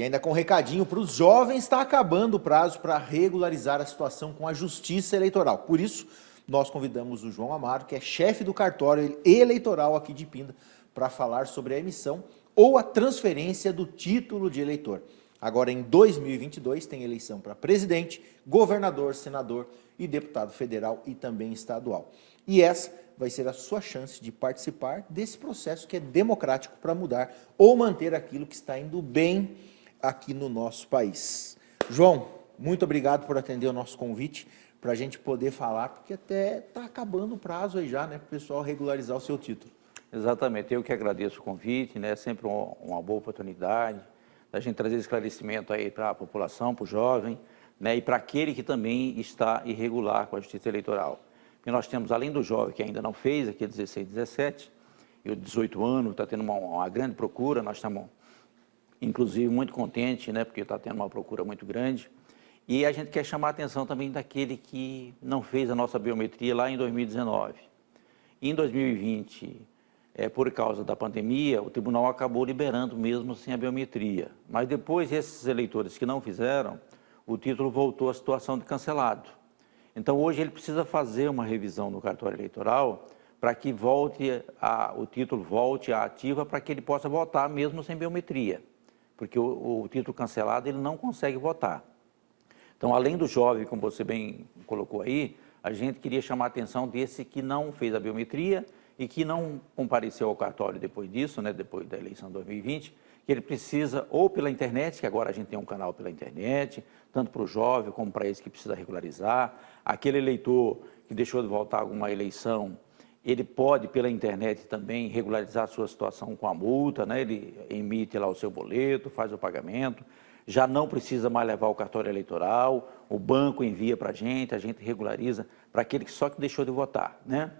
E ainda com um recadinho para os jovens, está acabando o prazo para regularizar a situação com a Justiça Eleitoral. Por isso, nós convidamos o João Amaro, que é chefe do cartório eleitoral aqui de Pinda, para falar sobre a emissão ou a transferência do título de eleitor. Agora, em 2022, tem eleição para presidente, governador, senador e deputado federal e também estadual. E essa vai ser a sua chance de participar desse processo que é democrático para mudar ou manter aquilo que está indo bem aqui no nosso país. João, muito obrigado por atender o nosso convite para a gente poder falar, porque até está acabando o prazo aí já, né, para o pessoal regularizar o seu título. Exatamente, eu que agradeço o convite, né, sempre uma boa oportunidade da gente trazer esclarecimento aí para a população, para o jovem, né, e para aquele que também está irregular com a Justiça Eleitoral. E nós temos, além do jovem que ainda não fez, aqui 16, 17, e o 18 anos, está tendo uma grande procura, nós estamos, inclusive, muito contentes, né, porque está tendo uma procura muito grande. E a gente quer chamar a atenção também daquele que não fez a nossa biometria lá em 2019. Em 2020, por causa da pandemia, o tribunal acabou liberando mesmo sem a biometria. Mas depois, esses eleitores que não fizeram, o título voltou à situação de cancelado. Então, hoje ele precisa fazer uma revisão no cartório eleitoral para que o título volte à ativa para que ele possa votar mesmo sem biometria, porque o título cancelado ele não consegue votar. Então, além do jovem, como você bem colocou aí, a gente queria chamar a atenção desse que não fez a biometria e que não compareceu ao cartório depois disso, né, depois da eleição de 2020, que ele precisa, ou pela internet, que agora a gente tem um canal pela internet, tanto para o jovem como para esse que precisa regularizar. Aquele eleitor que deixou de votar alguma eleição, ele pode, pela internet também, regularizar a sua situação com a multa, né? Ele emite lá o seu boleto, faz o pagamento, já não precisa mais levar o cartório eleitoral, o banco envia para a gente regulariza para aquele que só que deixou de votar, né?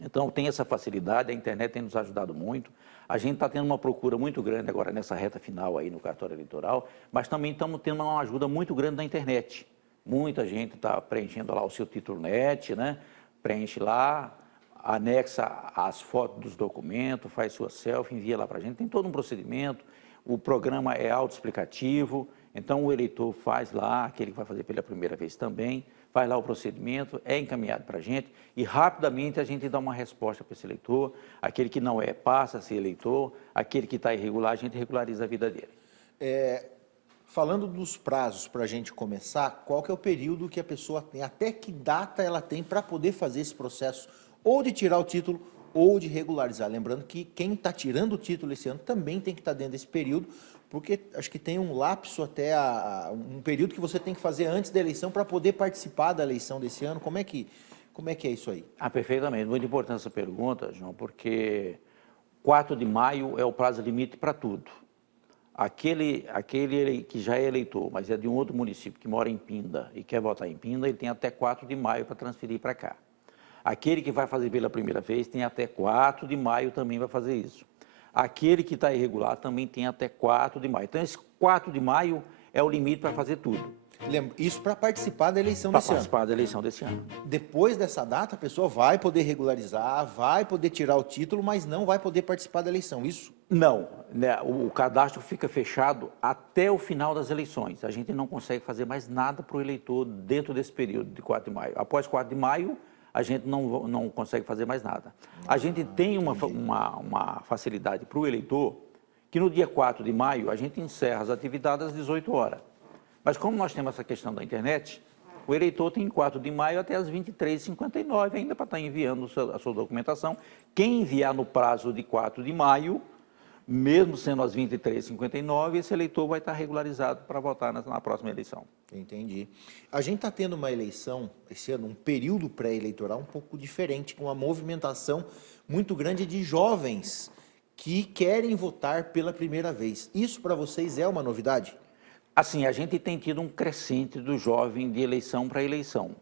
Então, tem essa facilidade, a internet tem nos ajudado muito. A gente está tendo uma procura muito grande agora nessa reta final aí no cartório eleitoral, mas também estamos tendo uma ajuda muito grande na internet. Muita gente está preenchendo lá o seu título net, né? Preenche lá, anexa as fotos dos documentos, faz sua selfie, envia lá para a gente. Tem todo um procedimento, o programa é autoexplicativo, então o eleitor faz lá, aquele que vai fazer pela primeira vez também, faz lá o procedimento, é encaminhado para a gente e rapidamente a gente dá uma resposta para esse eleitor. Aquele que não passa a ser eleitor, aquele que está irregular, a gente regulariza a vida dele. Falando dos prazos para a gente começar, qual que é o período que a pessoa tem, até que data ela tem para poder fazer esse processo, ou de tirar o título, ou de regularizar? Lembrando que quem está tirando o título esse ano também tem que estar dentro desse período, porque acho que tem um lapso até um período que você tem que fazer antes da eleição para poder participar da eleição desse ano. Como é que é isso aí? Perfeitamente. Muito importante essa pergunta, João, porque 4 de maio é o prazo limite para tudo. Aquele que já é eleitor, mas é de um outro município, que mora em Pinda e quer votar em Pinda, ele tem até 4 de maio para transferir para cá. Aquele que vai fazer pela primeira vez tem até 4 de maio também vai fazer isso. Aquele que está irregular também tem até 4 de maio. Então, esse 4 de maio é o limite para fazer tudo. Isso para participar da eleição desse ano? Para participar da eleição desse ano. Depois dessa data, a pessoa vai poder regularizar, vai poder tirar o título, mas não vai poder participar da eleição, isso? Não, né, o cadastro fica fechado até o final das eleições. A gente não consegue fazer mais nada para o eleitor dentro desse período de 4 de maio. Após 4 de maio, a gente não consegue fazer mais nada. A gente tem uma facilidade para o eleitor, que no dia 4 de maio a gente encerra as atividades às 18 horas. Mas como nós temos essa questão da internet, o eleitor tem 4 de maio até às 23h59 ainda para estar enviando a sua documentação. Quem enviar no prazo de 4 de maio, mesmo sendo às 23h59, esse eleitor vai estar regularizado para votar na próxima eleição. Entendi. A gente está tendo uma eleição, esse ano, um período pré-eleitoral um pouco diferente, com uma movimentação muito grande de jovens que querem votar pela primeira vez. Isso para vocês é uma novidade? Assim, a gente tem tido um crescente do jovem de eleição para eleição,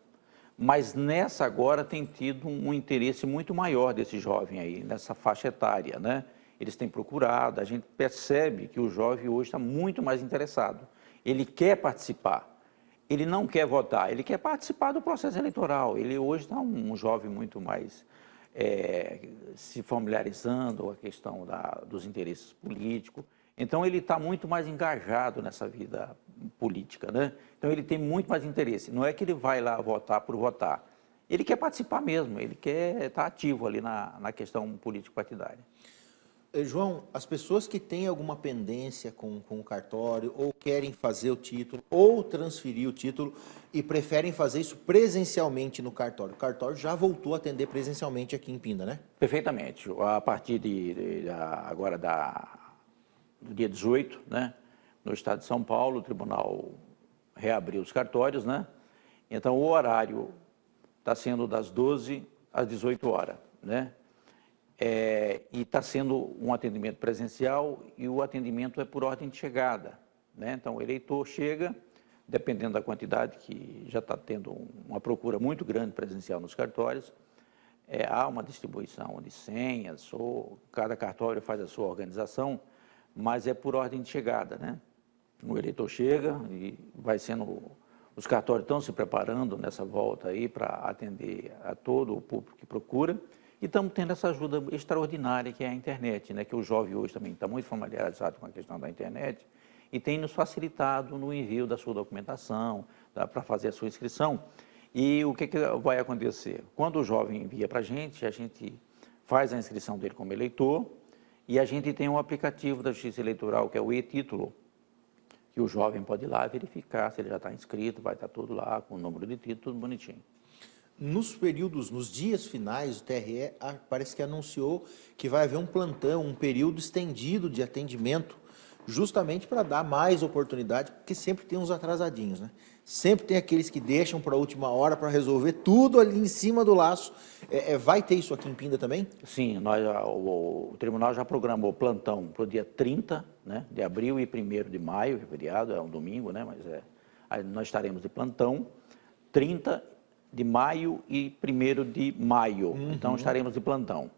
mas nessa agora tem tido um interesse muito maior desse jovem aí, nessa faixa etária, né? Eles têm procurado, a gente percebe que o jovem hoje está muito mais interessado. Ele quer participar, ele não quer votar, ele quer participar do processo eleitoral. Ele hoje está um jovem muito mais se familiarizando com a questão dos interesses políticos. Então, ele está muito mais engajado nessa vida política, né? Então, ele tem muito mais interesse. Não é que ele vai lá votar por votar. Ele quer participar mesmo, ele quer estar ativo ali na questão político-partidária. João, as pessoas que têm alguma pendência com o cartório, ou querem fazer o título, ou transferir o título, e preferem fazer isso presencialmente no cartório. O cartório já voltou a atender presencialmente aqui em Pinda, né? Perfeitamente. A partir agora do dia 18, né, no estado de São Paulo, o tribunal reabriu os cartórios, né? Então, o horário está sendo das 12 às 18 horas, né? E está sendo um atendimento presencial e o atendimento é por ordem de chegada, né? Então, o eleitor chega, dependendo da quantidade, que já está tendo uma procura muito grande presencial nos cartórios, há uma distribuição de senhas, ou cada cartório faz a sua organização, mas é por ordem de chegada, né? O eleitor chega e vai sendo... Os cartórios estão se preparando nessa volta aí para atender a todo o público que procura, e estamos tendo essa ajuda extraordinária que é a internet, né? Que o jovem hoje também está muito familiarizado com a questão da internet e tem nos facilitado no envio da sua documentação, para fazer a sua inscrição. E o que vai acontecer? Quando o jovem envia para a gente faz a inscrição dele como eleitor e a gente tem um aplicativo da Justiça Eleitoral, que é o e-Título, que o jovem pode ir lá verificar se ele já está inscrito, vai estar tudo lá, com o número de título, tudo bonitinho. Nos dias finais, o TRE parece que anunciou que vai haver um plantão, um período estendido de atendimento, justamente para dar mais oportunidade, porque sempre tem uns atrasadinhos, né? Sempre tem aqueles que deixam para a última hora para resolver tudo ali em cima do laço. Vai ter isso aqui em Pinda também? Sim, o tribunal já programou plantão para o dia 30, né, de abril e 1º de maio, que é feriado, é um domingo, né, mas aí nós estaremos de plantão, 30 de maio e 1º de maio, então estaremos de plantão.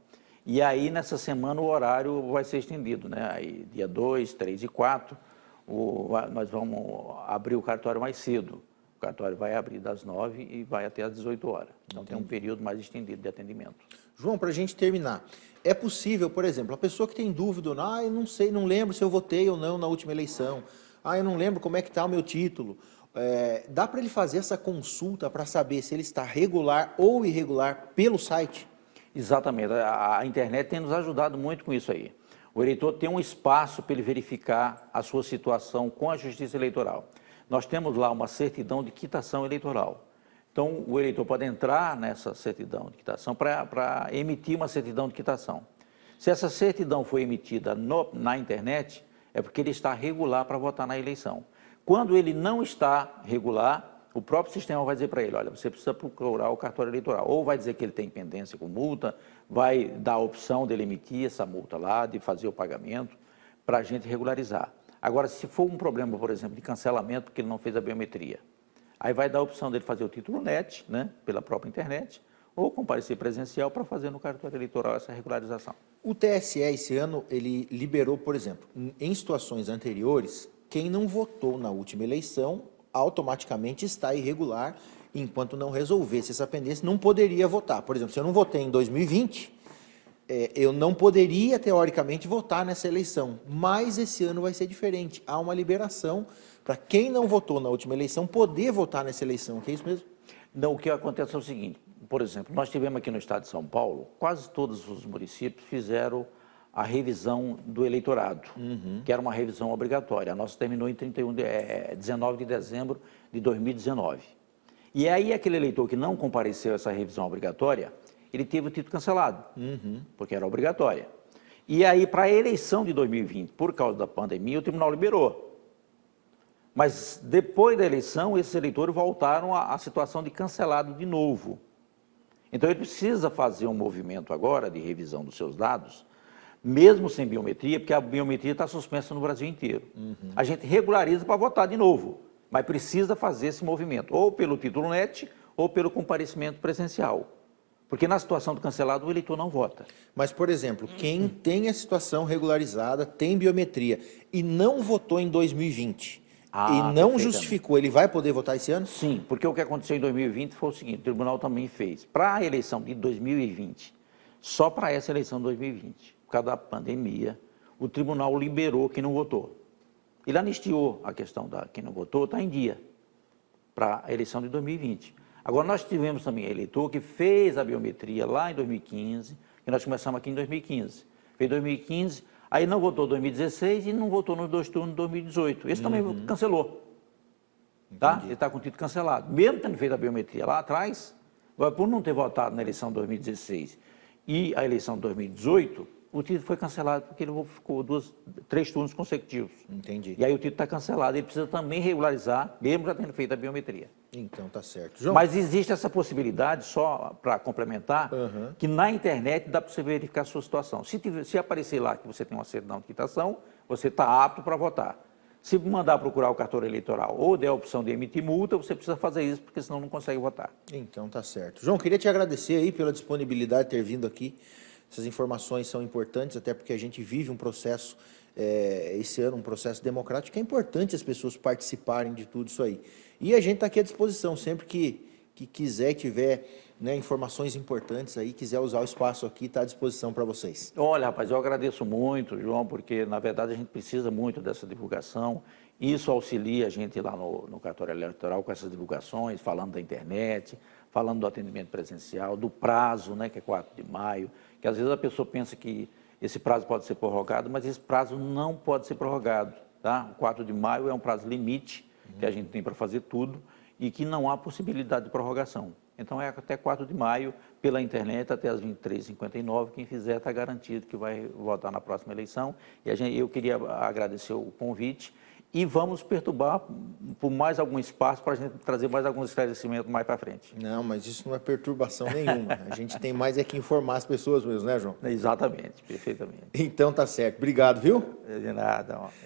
E aí, nessa semana, o horário vai ser estendido, né, aí dia 2, 3 e 4, nós vamos abrir o cartório mais cedo. O cartório vai abrir das 9 e vai até às 18 horas. Então, tem um período mais estendido de atendimento. João, para a gente terminar, é possível, por exemplo, a pessoa que tem dúvida, eu não sei, não lembro se eu votei ou não na última eleição, eu não lembro como é que está o meu título, dá para ele fazer essa consulta para saber se ele está regular ou irregular pelo site? Exatamente, a internet tem nos ajudado muito com isso aí. O eleitor tem um espaço para ele verificar a sua situação com a Justiça Eleitoral. Nós temos lá uma certidão de quitação eleitoral. Então, o eleitor pode entrar nessa certidão de quitação para emitir uma certidão de quitação. Se essa certidão foi emitida na internet, é porque ele está regular para votar na eleição. Quando ele não está regular, o próprio sistema vai dizer para ele, olha, você precisa procurar o cartório eleitoral. Ou vai dizer que ele tem pendência com multa, vai dar a opção dele emitir essa multa lá, de fazer o pagamento, para a gente regularizar. Agora, se for um problema, por exemplo, de cancelamento, porque ele não fez a biometria, aí vai dar a opção dele fazer o título NET, né, pela própria internet, ou comparecer presencial para fazer no cartório eleitoral essa regularização. O TSE, esse ano, ele liberou, por exemplo, em situações anteriores, quem não votou na última eleição automaticamente está irregular, enquanto não resolvesse essa pendência, não poderia votar. Por exemplo, se eu não votei em 2020, eu não poderia, teoricamente, votar nessa eleição, mas esse ano vai ser diferente. Há uma liberação para quem não votou na última eleição poder votar nessa eleição, que é isso mesmo? Não, o que acontece é o seguinte, por exemplo, nós tivemos aqui no estado de São Paulo, quase todos os municípios fizeram a revisão do eleitorado, que era uma revisão obrigatória. A nossa terminou em 19 de dezembro de 2019. E aí aquele eleitor que não compareceu a essa revisão obrigatória, ele teve o título cancelado, porque era obrigatória. E aí, para a eleição de 2020, por causa da pandemia, o tribunal liberou. Mas depois da eleição, esses eleitores voltaram à situação de cancelado de novo. Então, ele precisa fazer um movimento agora de revisão dos seus dados, mesmo sem biometria, porque a biometria está suspensa no Brasil inteiro. A gente regulariza para votar de novo, mas precisa fazer esse movimento, ou pelo título NET, ou pelo comparecimento presencial. Porque na situação do cancelado, o eleitor não vota. Mas, por exemplo, quem tem a situação regularizada, tem biometria, e não votou em 2020, e não justificou, ele vai poder votar esse ano? Sim, porque o que aconteceu em 2020 foi o seguinte, o tribunal também fez, para a eleição de 2020, só para essa eleição de 2020, por causa da pandemia, o tribunal liberou quem não votou. Ele anistiou a questão da quem não votou, está em dia para a eleição de 2020. Agora, nós tivemos também eleitor que fez a biometria lá em 2015, que nós começamos aqui em 2015. Fez 2015, aí não votou em 2016 e não votou nos 2 turnos de 2018. Esse também cancelou. Tá? Ele está com o título cancelado. Mesmo tendo feito a biometria lá atrás, por não ter votado na eleição de 2016 e a eleição de 2018, o título foi cancelado porque ele ficou 3 turnos consecutivos. Entendi. E aí o título está cancelado. Ele precisa também regularizar, mesmo já tendo feito a biometria. Então tá certo. João, Mas existe essa possibilidade, só para complementar, que na internet dá para você verificar a sua situação. Se aparecer lá que você tem uma certidão de quitação, você está apto para votar. Se mandar procurar o cartório eleitoral ou der a opção de emitir multa, você precisa fazer isso, porque senão não consegue votar. então tá certo. João, queria te agradecer aí pela disponibilidade de ter vindo aqui. Essas informações são importantes, até porque a gente vive um processo, esse ano, um processo democrático, é importante as pessoas participarem de tudo isso aí. E a gente está aqui à disposição, sempre que quiser, tiver, né, informações importantes aí, quiser usar o espaço aqui, está à disposição para vocês. Olha, rapaz, eu agradeço muito, João, porque, na verdade, a gente precisa muito dessa divulgação. Isso auxilia a gente lá no cartório eleitoral com essas divulgações, falando da internet, falando do atendimento presencial, do prazo, né, que é 4 de maio, que às vezes a pessoa pensa que esse prazo pode ser prorrogado, mas esse prazo não pode ser prorrogado, tá? O 4 de maio é um prazo limite que a gente tem para fazer tudo e que não há possibilidade de prorrogação. Então, é até 4 de maio, pela internet, até as 23h59, quem fizer está garantido que vai votar na próxima eleição. E eu queria agradecer o convite e vamos perturbar por mais algum espaço para a gente trazer mais alguns esclarecimentos mais para frente. Não, mas isso não é perturbação nenhuma. A gente tem mais é que informar as pessoas mesmo, né, João? Exatamente, perfeitamente. Então tá certo. Obrigado, viu? De nada.